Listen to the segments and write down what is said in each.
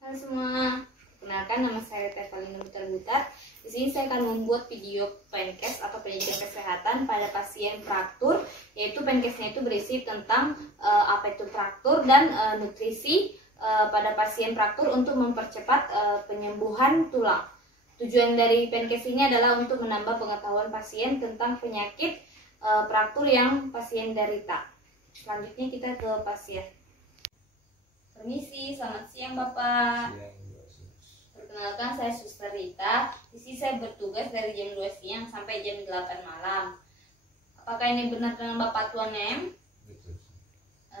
Halo semua, kenalkan nama saya Tevalina Butar-Butar. Di sini saya akan membuat video pencast atau pendidikan kesehatan pada pasien fraktur, yaitu pencastnya itu berisi tentang apa itu fraktur dan nutrisi pada pasien fraktur untuk mempercepat penyembuhan tulang. Tujuan dari pencast ini adalah untuk menambah pengetahuan pasien tentang penyakit fraktur yang pasien derita. Selanjutnya kita ke pasien. Permisi, selamat siang Bapak. Perkenalkan, saya Suster Rita. Di sini saya bertugas dari jam 2 siang sampai jam 8 malam. Apakah ini benar dengan Bapak Tuan M? Betul.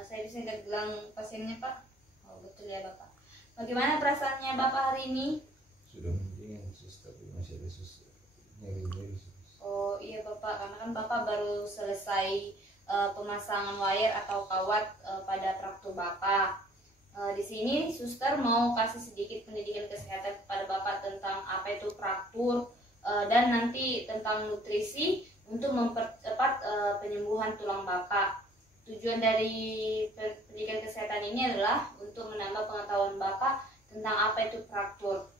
Saya bisa gelang pasiennya Pak? Oh betul ya Bapak. Bagaimana perasaannya Bapak hari ini? Sudah mendingan sus, tapi masih ada sus nyeri-nyeri sus. Oh iya Bapak, karena kan Bapak baru selesai pemasangan wire atau kawat pada fraktur Bapak. Di sini suster mau kasih sedikit pendidikan kesehatan kepada Bapak tentang apa itu fraktur dan nanti tentang nutrisi untuk mempercepat penyembuhan tulang Bapak. Tujuan dari pendidikan kesehatan ini adalah untuk menambah pengetahuan Bapak tentang apa itu fraktur.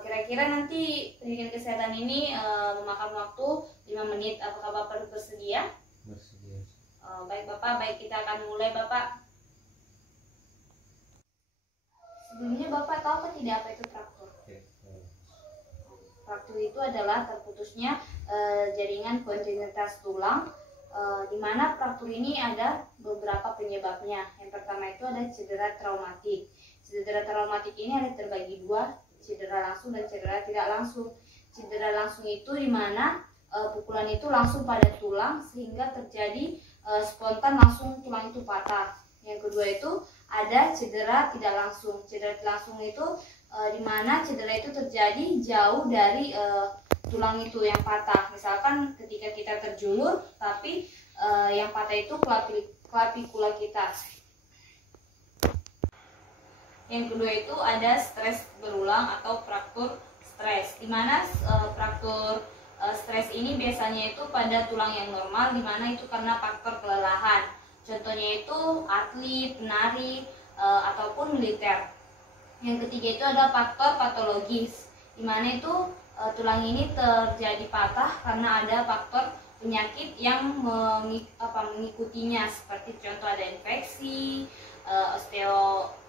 Kira-kira nanti pendidikan kesehatan ini memakan waktu 5 menit. Apakah Bapak bersedia? Bersedia. Baik Bapak, baik kita akan mulai Bapak. Sebelumnya Bapak tahu kan tidak apa itu fraktur? Ya. Fraktur itu adalah terputusnya jaringan kontinuitas tulang, di mana fraktur ini ada beberapa penyebabnya. Yang pertama itu ada cedera traumatik. Cedera traumatik ini ada terbagi dua, cedera langsung dan cedera tidak langsung. Cedera langsung itu di mana pukulan itu langsung pada tulang sehingga terjadi spontan langsung tulang itu patah. Yang kedua itu ada cedera tidak langsung. Cedera tidak langsung itu di mana cedera itu terjadi jauh dari tulang itu yang patah. Misalkan ketika kita terjulur, tapi yang patah itu clavicula kita. Yang kedua itu ada stres berulang atau fraktur stres. Di mana fraktur stres ini biasanya itu pada tulang yang normal, di mana itu karena faktor kelelahan. Contohnya itu atlet, penari, ataupun militer. Yang ketiga itu ada faktor patologis, di mana itu tulang ini terjadi patah karena ada faktor penyakit yang mengikutinya, seperti contoh ada infeksi,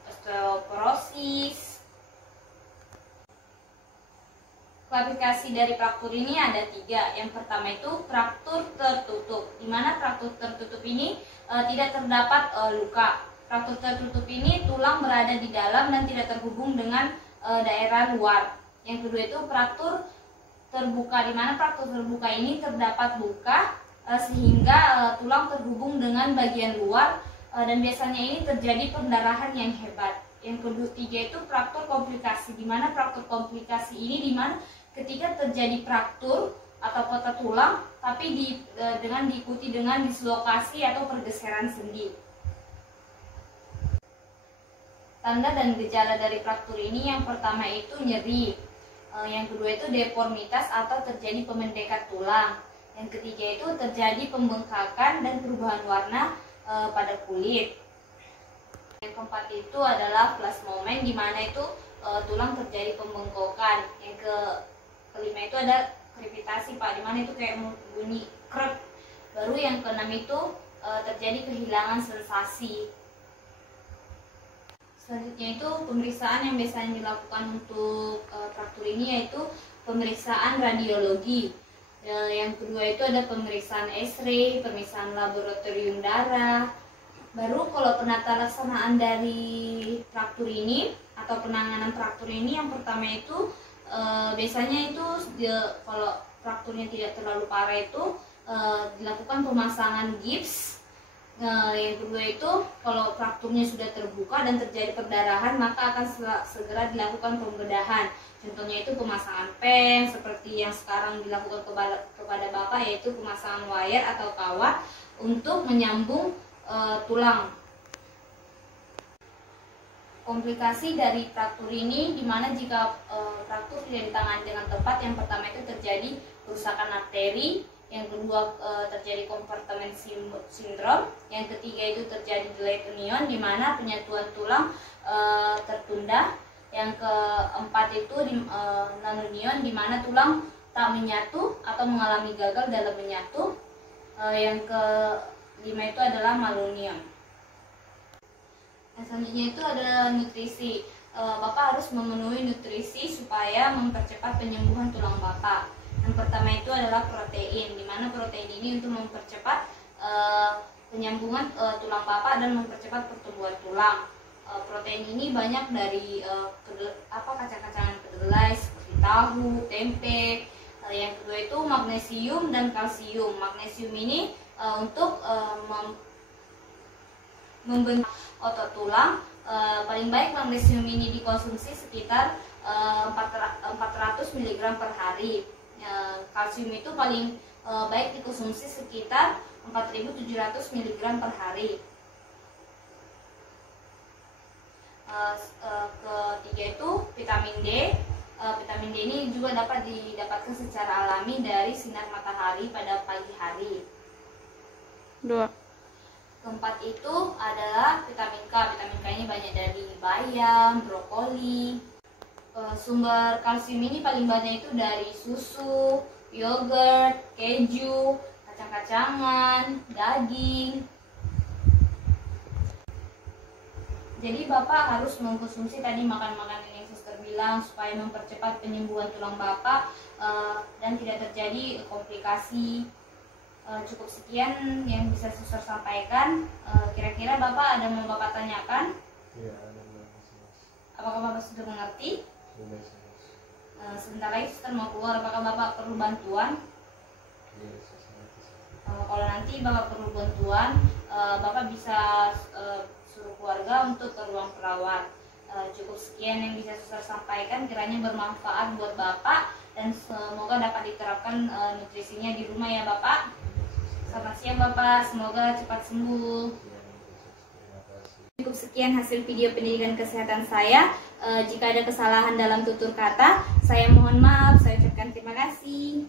osteoporosis. Klasifikasi dari fraktur ini ada 3. Yang pertama itu fraktur tertutup, di mana fraktur tertutup ini tidak terdapat luka. Fraktur tertutup ini tulang berada di dalam dan tidak terhubung dengan daerah luar. Yang kedua itu fraktur terbuka, di mana fraktur terbuka ini terdapat luka sehingga tulang terhubung dengan bagian luar dan biasanya ini terjadi pendarahan yang hebat. Yang ketiga itu fraktur komplikasi, di mana fraktur komplikasi ini di mana ketika terjadi fraktur atau patah tulang tapi dengan diikuti dengan dislokasi atau pergeseran sendi. Tanda dan gejala dari fraktur ini yang pertama itu nyeri, yang kedua itu deformitas atau terjadi pemendekan tulang, yang ketiga itu terjadi pembengkakan dan perubahan warna pada kulit. Yang keempat itu adalah plasmomen, di mana itu tulang terjadi pembengkokan. Yang kelima itu ada krepitasi Pak, di mana itu kayak bunyi krep. Baru yang keenam itu terjadi kehilangan sensasi. Selanjutnya itu pemeriksaan yang biasanya dilakukan untuk fraktur ini yaitu pemeriksaan radiologi. Yang kedua itu ada pemeriksaan X-ray, pemeriksaan laboratorium darah. Baru kalau penata laksanaan dari fraktur ini atau penanganan fraktur ini, yang pertama itu biasanya itu kalau frakturnya tidak terlalu parah itu dilakukan pemasangan gips. Yang kedua itu kalau frakturnya sudah terbuka dan terjadi perdarahan, maka akan segera dilakukan pembedahan. Contohnya itu pemasangan pen seperti yang sekarang dilakukan kepada Bapak, yaitu pemasangan wire atau kawat untuk menyambung tulang. Komplikasi dari fraktur ini, dimana jika fraktur tidak ditangani dengan tepat, yang pertama itu terjadi kerusakan arteri, yang kedua terjadi compartment syndrome, yang ketiga itu terjadi delayed union, di mana penyatuan tulang tertunda, Yang keempat itu nanunion, di mana tulang tak menyatu atau mengalami gagal dalam menyatu. Yang kelima itu adalah malunion. Yang selanjutnya itu ada nutrisi. Bapak harus memenuhi nutrisi supaya mempercepat penyembuhan tulang Bapak. Yang pertama itu adalah protein, di mana protein ini untuk mempercepat penyambungan tulang Bapak dan mempercepat pertumbuhan tulang. Protein ini banyak dari kacang-kacangan kedelai seperti tahu, tempe. Yang kedua itu magnesium dan kalsium. Magnesium ini untuk membentuk otot tulang. Paling baik magnesium ini dikonsumsi sekitar 400 mg per hari. Kalsium itu paling baik dikonsumsi sekitar 4.700 mg per hari. Ketiga itu vitamin D. Vitamin D ini juga dapat didapatkan secara alami dari sinar matahari pada pagi hari. 2. Keempat itu adalah vitamin K. Vitamin K ini banyak dari bayam, brokoli. Sumber kalsium ini paling banyak itu dari susu, yogurt, keju, kacang-kacangan, daging. Jadi Bapak harus mengkonsumsi tadi makanan-makanan yang suster bilang supaya mempercepat penyembuhan tulang Bapak dan tidak terjadi komplikasi. Cukup sekian yang bisa suster sampaikan. Kira-kira Bapak ada mau Bapak tanyakan? Iya, ada Mas. Apakah Bapak sudah mengerti? Sudah. Sebentar lagi suster mau keluar. Apakah Bapak perlu bantuan? Iya, saya ngerti. Kalau nanti Bapak perlu bantuan, Bapak bisa suruh keluarga untuk ke ruang perawat. Cukup sekian yang bisa suster sampaikan, kiranya bermanfaat buat Bapak dan semoga dapat diterapkan nutrisinya di rumah ya Bapak. Selamat siang Bapak, semoga cepat sembuh. Terima kasih. Cukup sekian hasil video pendidikan kesehatan saya. Jika ada kesalahan dalam tutur kata, saya mohon maaf. Saya ucapkan terima kasih.